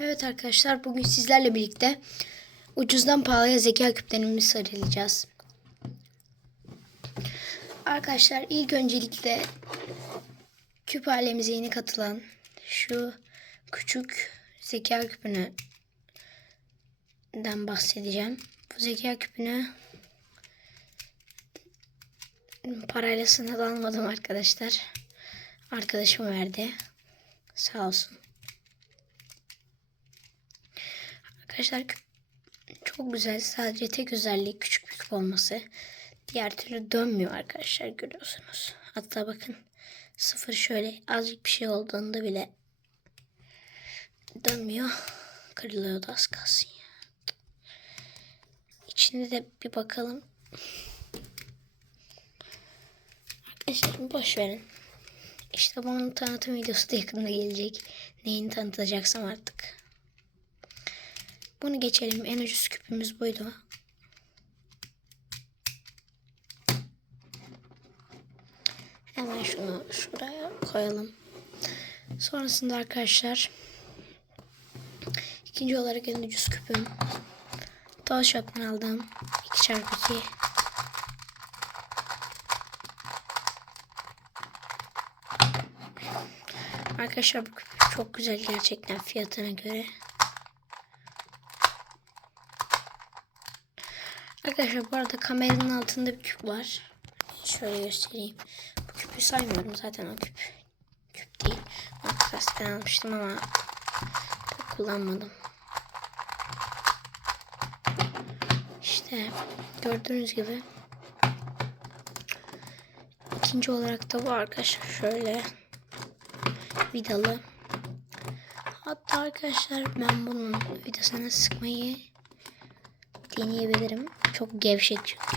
Evet arkadaşlar bugün sizlerle birlikte ucuzdan pahalıya zeka küplerimizi sarılacağız. Arkadaşlar ilk öncelikle küp ailemize yeni katılan şu küçük zeka küpünü den bahsedeceğim. Bu zeka küpünü parayla sınır almadım arkadaşlar. Arkadaşım verdi. Sağ olsun. Arkadaşlar çok güzel. Sadece tek özelliği küçük bir olması. Diğer türlü dönmüyor arkadaşlar görüyorsunuz. Hatta bakın sıfır şöyle azıcık bir şey olduğunda bile dönmüyor. Kırılıyordu az kalsın ya. İçine de bir bakalım. Arkadaşlar boş verin. İşte bunun tanıtım videosu da yakında gelecek. Neyini tanıtacaksam artık. Bunu geçelim. En ucuz küpümüz buydu. Hemen şunu şuraya koyalım. Sonrasında arkadaşlar ikinci olarak en ucuz küpüm. Doll Shop'tan aldığım 2x2 Arkadaşlar bu küp çok güzel gerçekten fiyatına göre. Arkadaşlar bu arada kameranın altında bir küp var. Şöyle göstereyim. Bu küpü saymıyorum zaten o küp. Küp değil. Makas'tan almıştım ama kullanmadım. İşte gördüğünüz gibi. İkinci olarak da bu arkadaşlar şöyle vidalı. Hatta arkadaşlar ben bunun vidasını sıkmayı deneyebilirim. Çok gevşek çünkü.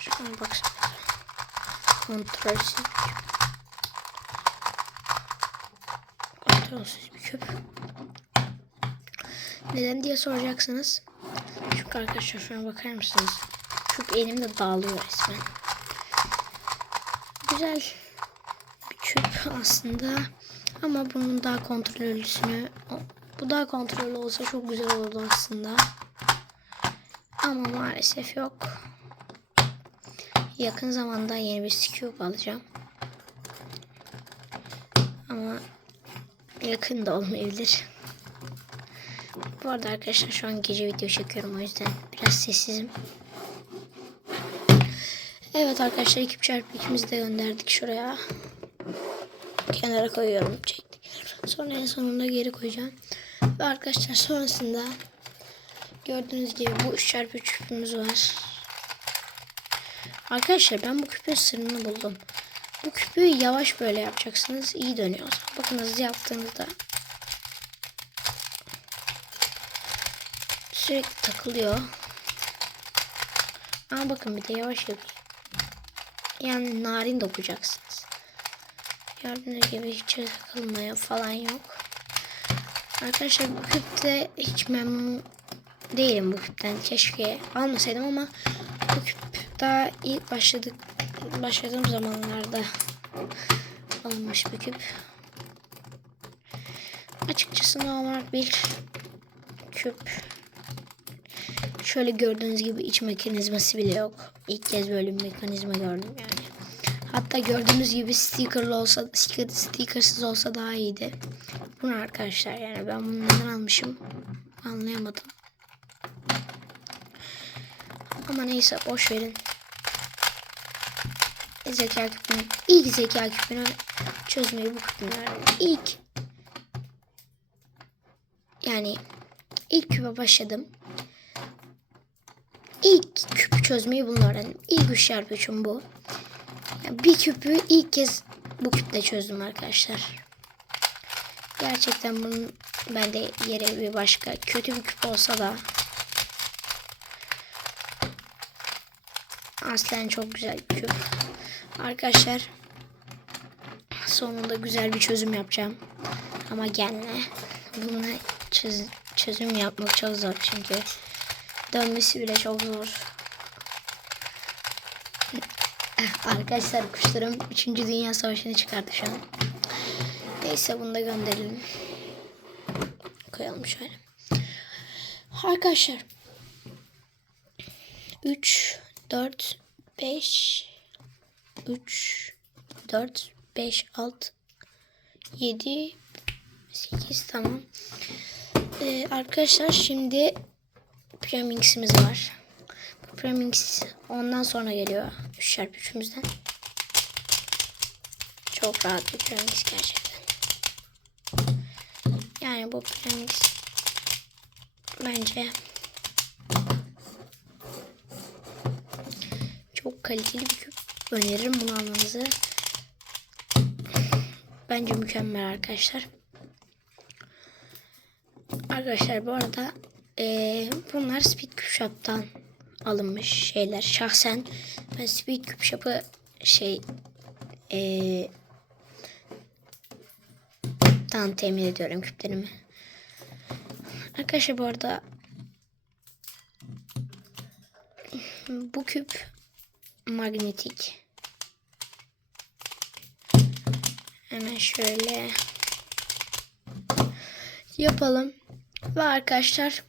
Şuna baksana. Kontrolsüz bir küp. Kontrolsüz bir küp. Neden diye soracaksınız. Çünkü arkadaşlar şuna bakar mısınız? Küp elimde dağılıyor resmen. Güzel bir küp aslında. Ama bunun daha kontrollüsünü bu daha kontrollü olsa çok güzel olurdu aslında. Ama maalesef yok. Yakın zamanda yeni bir Cube alacağım. Ama yakın da olmayabilir. Bu arada arkadaşlar şu an gece video çekiyorum o yüzden biraz sessizim. Evet arkadaşlar 2 çarpı ikimizi de gönderdik şuraya. Kenara koyuyorum çektik. Sonra en sonunda geri koyacağım. Ve arkadaşlar sonrasında Gördüğünüz gibi bu 3x3 küpümüz var. Arkadaşlar ben bu küpün sırrını buldum. Bu küpü yavaş böyle yapacaksınız. iyi dönüyor. Bakın hızlı yaptığınızda sürekli takılıyor. Ama bakın bir de yavaş yapayım. Yani narin dokuyacaksınız. Gördüğünüz gibi hiç takılmaya falan yok. Arkadaşlar bu küpte hiç memnun değilim bu küpten. Keşke almasaydım ama bu küp daha ilk başladık başladığım zamanlarda alınmış bir küp. Açıkçası normal bir küp. Şöyle gördüğünüz gibi iç mekanizması bile yok. İlk kez böyle bir mekanizma gördüm yani. Hatta gördüğünüz gibi stickerlı olsa, sticker, stickersız olsa daha iyiydi. Bunu arkadaşlar yani ben neden almışım anlayamadım. Ama neyse boş verin. Zeka küpünü, ilk zeka küpünü çözmeyi bu küpünü öğrendim. İlk yani ilk küpe başladım. İlk küpü çözmeyi bunu öğrendim. İlk 3 çarpı 3'üm bu. Yani bir küpü ilk kez bu küple çözdüm arkadaşlar. Gerçekten bunun bende yeri bir başka kötü bir küp olsa da Aslen çok güzel bir. Arkadaşlar sonunda güzel bir çözüm yapacağım. Ama genle bununla çöz, çözüm yapmak çok zor çünkü dönmesi bile çok zor. Arkadaşlar kuşlarım 3. Dünya Savaşı'nı çıkardı şu an. Neyse bunu da gönderelim. koyalım şöyle. Arkadaşlar 3 4 5 3 4 5 6 7 8 tamam. Ee, arkadaşlar şimdi Premix'imiz var. Bu Premix ondan sonra geliyor. 3 çarpı 3'ümüzden. Çok rahat bir Premix gerçekten. Yani bu Premix bence çok kaliteli bir küp. Öneririm bunu almanızı. Bence mükemmel arkadaşlar. Arkadaşlar bu arada eee, bunlar Speed Cube Shop'tan alınmış şeyler. Şahsen ben Speed Cube Shop'ı şey eee tan temin ediyorum küplerimi. Arkadaşlar bu arada bu küp magnetik. Hemen şöyle yapalım. Ve arkadaşlar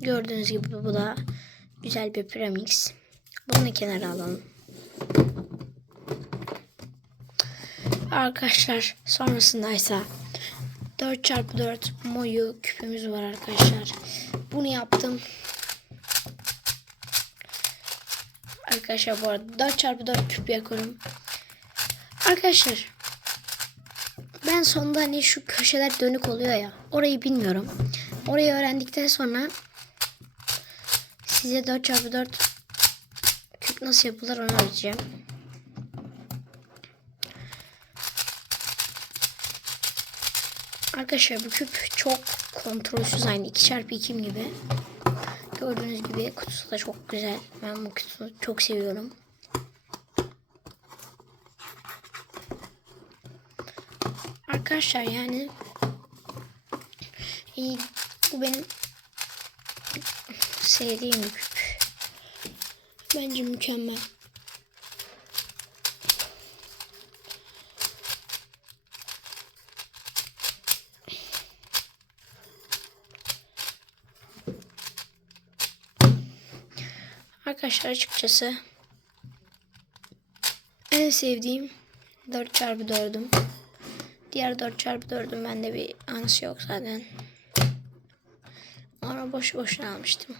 gördüğünüz gibi bu da güzel bir premix. Bunu da kenara alalım. Arkadaşlar sonrasında ise 4x4 moyu küpümüz var arkadaşlar. Bunu yaptım. Arkadaşlar bu arada 4x4 küp yakıyorum. Arkadaşlar ben sonunda hani şu köşeler dönük oluyor ya orayı bilmiyorum. Orayı öğrendikten sonra size 4x4 küp nasıl yapılır onu öğreteceğim. Arkadaşlar bu küp çok kontrolsüz aynı 2x2'm gibi. Gördüğünüz gibi kutusu da çok güzel. Ben bu kutusunu çok seviyorum. Arkadaşlar yani iyi, bu benim sevdiğim bir küp. Bence mükemmel. Arkadaşlar açıkçası en sevdiğim 4x4'üm. Diğer 4x4'üm bende bir anısı yok zaten. Onu boşu boşuna almıştım.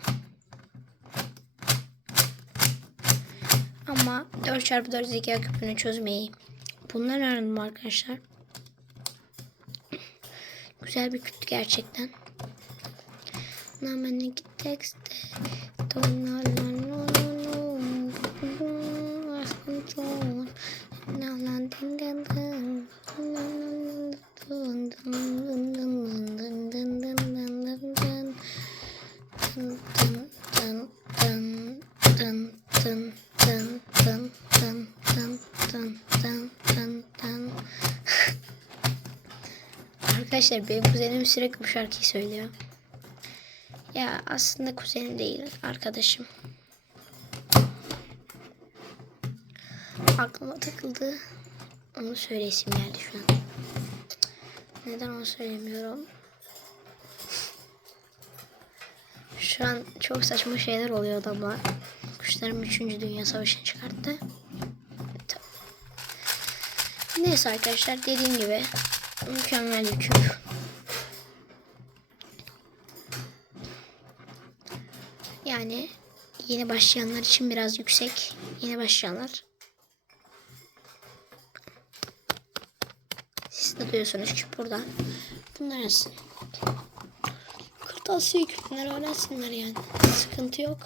Ama 4x4 zeka küpünü çözmeyi bundan öğrendim arkadaşlar. Güzel bir küptü gerçekten. Hemen tekste Arkadaşlar benim kuzenim sürekli bu şarkıyı söylüyor. Ya aslında kuzenim değil arkadaşım. Aklıma takıldı. Onu söylesim geldi şu an. Neden onu söylemiyorum? Şu an çok saçma şeyler oluyor adamlar. Kuşlarım 3. Dünya Savaşı'nı çıkarttı. Neyse arkadaşlar dediğim gibi mükemmel bir küp. Yani yeni başlayanlar için biraz yüksek. Yeni başlayanlar. Siz de duyuyorsunuz ki burada. Bunlar nasıl? Kırtasiye küpler öğrensinler yani. Sıkıntı yok.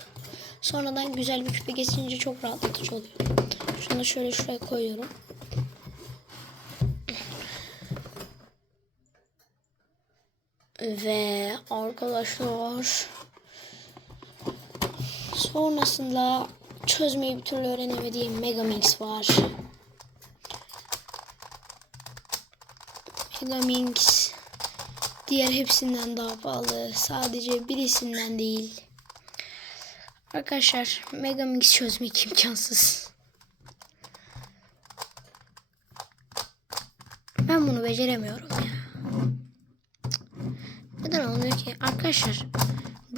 Sonradan güzel bir küpe geçince çok rahatlatıcı oluyor. Şunu da şöyle şuraya koyuyorum. Ve arkadaşlar sonrasında çözmeyi bir türlü öğrenemediğim Megamix var. Megamix diğer hepsinden daha pahalı. Sadece birisinden değil. Arkadaşlar Megamix çözmek imkansız. Ben bunu beceremiyorum ya. olmuyor ki? Arkadaşlar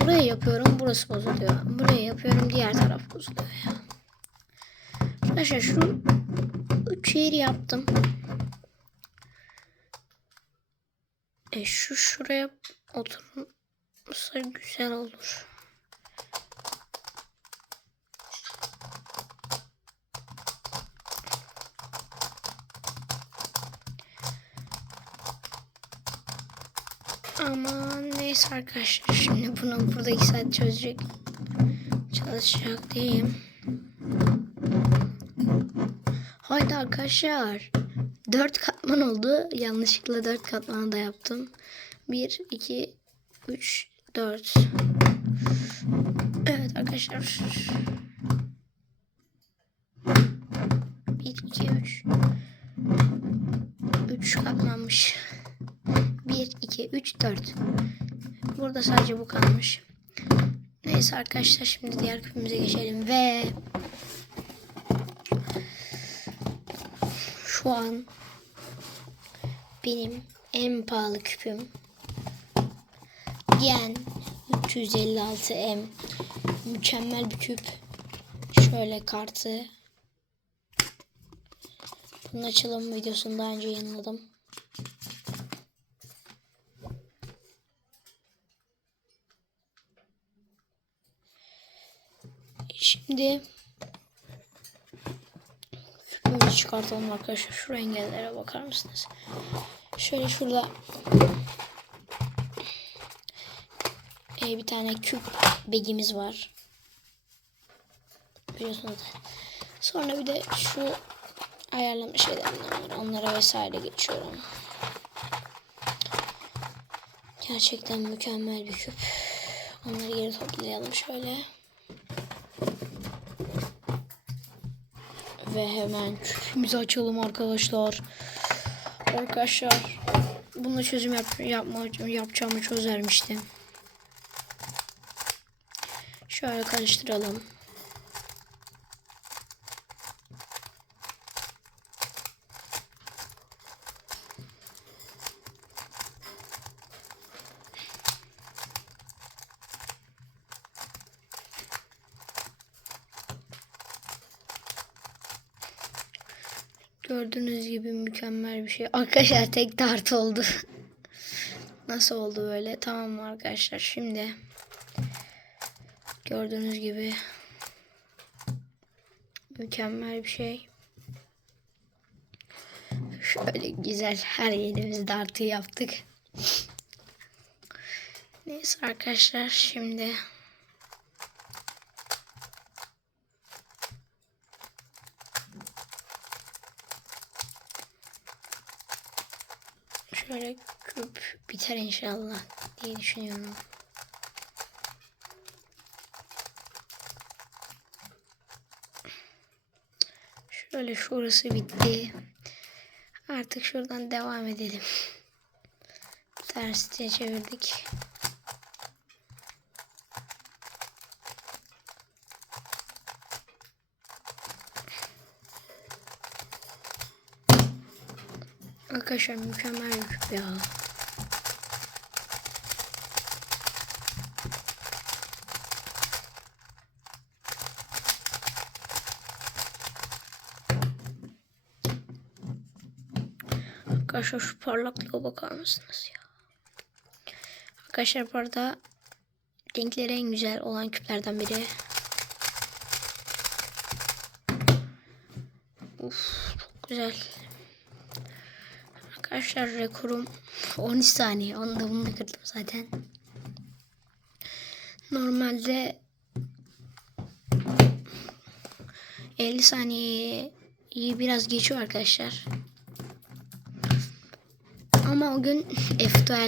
buraya yapıyorum burası bozuluyor. Buraya yapıyorum diğer taraf bozuluyor. Arkadaşlar şu üç yeri yaptım. E şu şuraya oturursa güzel olur. Ama neyse arkadaşlar şimdi bunu burada iki saat çözecek çalışacak diyeyim. Haydi arkadaşlar. Dört katman oldu. Yanlışlıkla dört katmanı da yaptım. Bir, iki, üç, dört. Evet arkadaşlar. Bir, iki, üç. Üç katmanmış. 1, 2, 3, 4. Burada sadece bu kalmış. Neyse arkadaşlar şimdi diğer küpümüze geçelim ve şu an benim en pahalı küpüm Gen 356M mükemmel bir küp. Şöyle kartı. Bunun açılım videosunu daha önce yayınladım. Şimdi küpümüzü çıkartalım arkadaşlar. Şu engellere bakar mısınız? Şöyle şurada e, bir tane küp begimiz var. Biliyorsunuz. Sonra bir de şu ayarlama şeyler var. Onlara vesaire geçiyorum. Gerçekten mükemmel bir küp. Onları geri toplayalım şöyle. Ve hemen küpümüzü açalım arkadaşlar. Arkadaşlar bununla çözüm yap yapma yapacağımı çözermiştim. Şöyle karıştıralım. Gördüğünüz gibi mükemmel bir şey. Arkadaşlar tek dart oldu. Nasıl oldu böyle? Tamam mı arkadaşlar? Şimdi gördüğünüz gibi mükemmel bir şey. Şöyle güzel her yerimiz dartı yaptık. Neyse arkadaşlar şimdi Şöyle küp biter inşallah diye düşünüyorum. Şöyle şurası bitti. Artık şuradan devam edelim. Tersine çevirdik. Arkadaşlar mükemmel bir küp ya. Arkadaşlar şu parlaklığa bakar mısınız ya? Arkadaşlar bu arada renkleri en güzel olan küplerden biri. Uf çok güzel. Arkadaşlar rekorum 13 saniye. Onu da bunu kırdım zaten. Normalde 50 saniyeyi biraz geçiyor arkadaşlar. Ama o gün F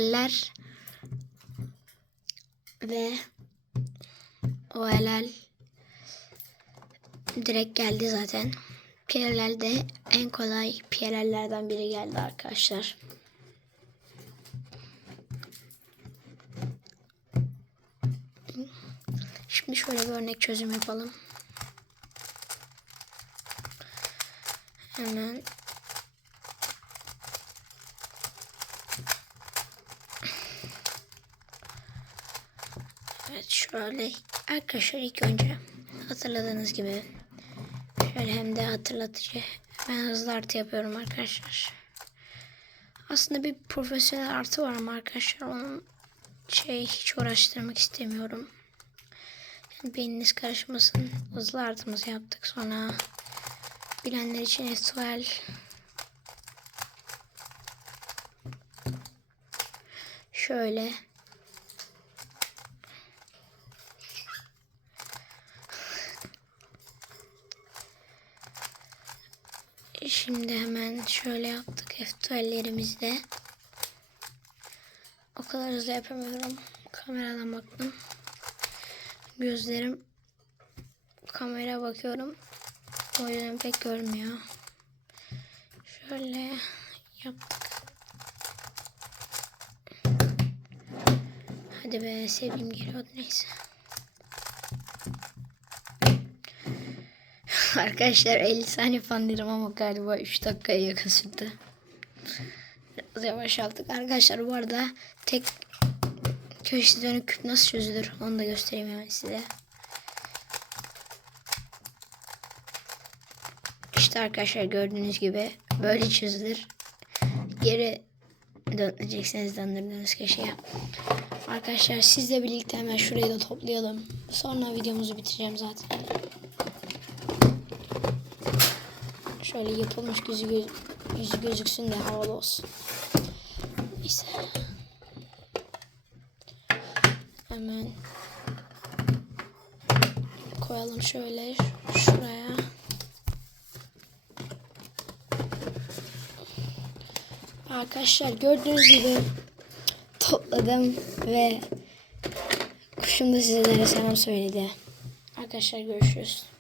ve OLL direkt geldi zaten. PLL de en kolay PLL'lerden biri geldi arkadaşlar. Şimdi şöyle bir örnek çözüm yapalım. Hemen Evet şöyle arkadaşlar ilk önce hatırladığınız gibi şöyle hem de hatırlatıcı ben hızlı artı yapıyorum arkadaşlar. Aslında bir profesyonel artı var ama arkadaşlar onun şey hiç uğraştırmak istemiyorum. Yani beyniniz karışmasın. Hızlı artımızı yaptık. Sonra bilenler için estuel şöyle Şimdi hemen şöyle yaptık F12'lerimizde. O kadar hızlı yapamıyorum. Kameradan baktım. Gözlerim kamera bakıyorum. O yüzden pek görmüyor. Şöyle yaptık. Hadi be sevdiğim geliyordu neyse. Arkadaşlar 50 saniye falan dedim ama galiba 3 dakikaya yakın sürdü. Biraz yavaş yaptık. Arkadaşlar bu arada tek köşesi dönük küp nasıl çözülür onu da göstereyim hemen size. İşte arkadaşlar gördüğünüz gibi böyle çözülür. Geri döneceksiniz döndürdüğünüz köşeye. Arkadaşlar sizle birlikte hemen şurayı da toplayalım. Sonra videomuzu bitireceğim zaten. Şöyle yapılmış yüzü, yüzü gözüksün de havalı olsun. Neyse. Hemen koyalım şöyle şuraya. Arkadaşlar gördüğünüz gibi topladım ve kuşum da sizlere selam söyledi. Arkadaşlar görüşürüz.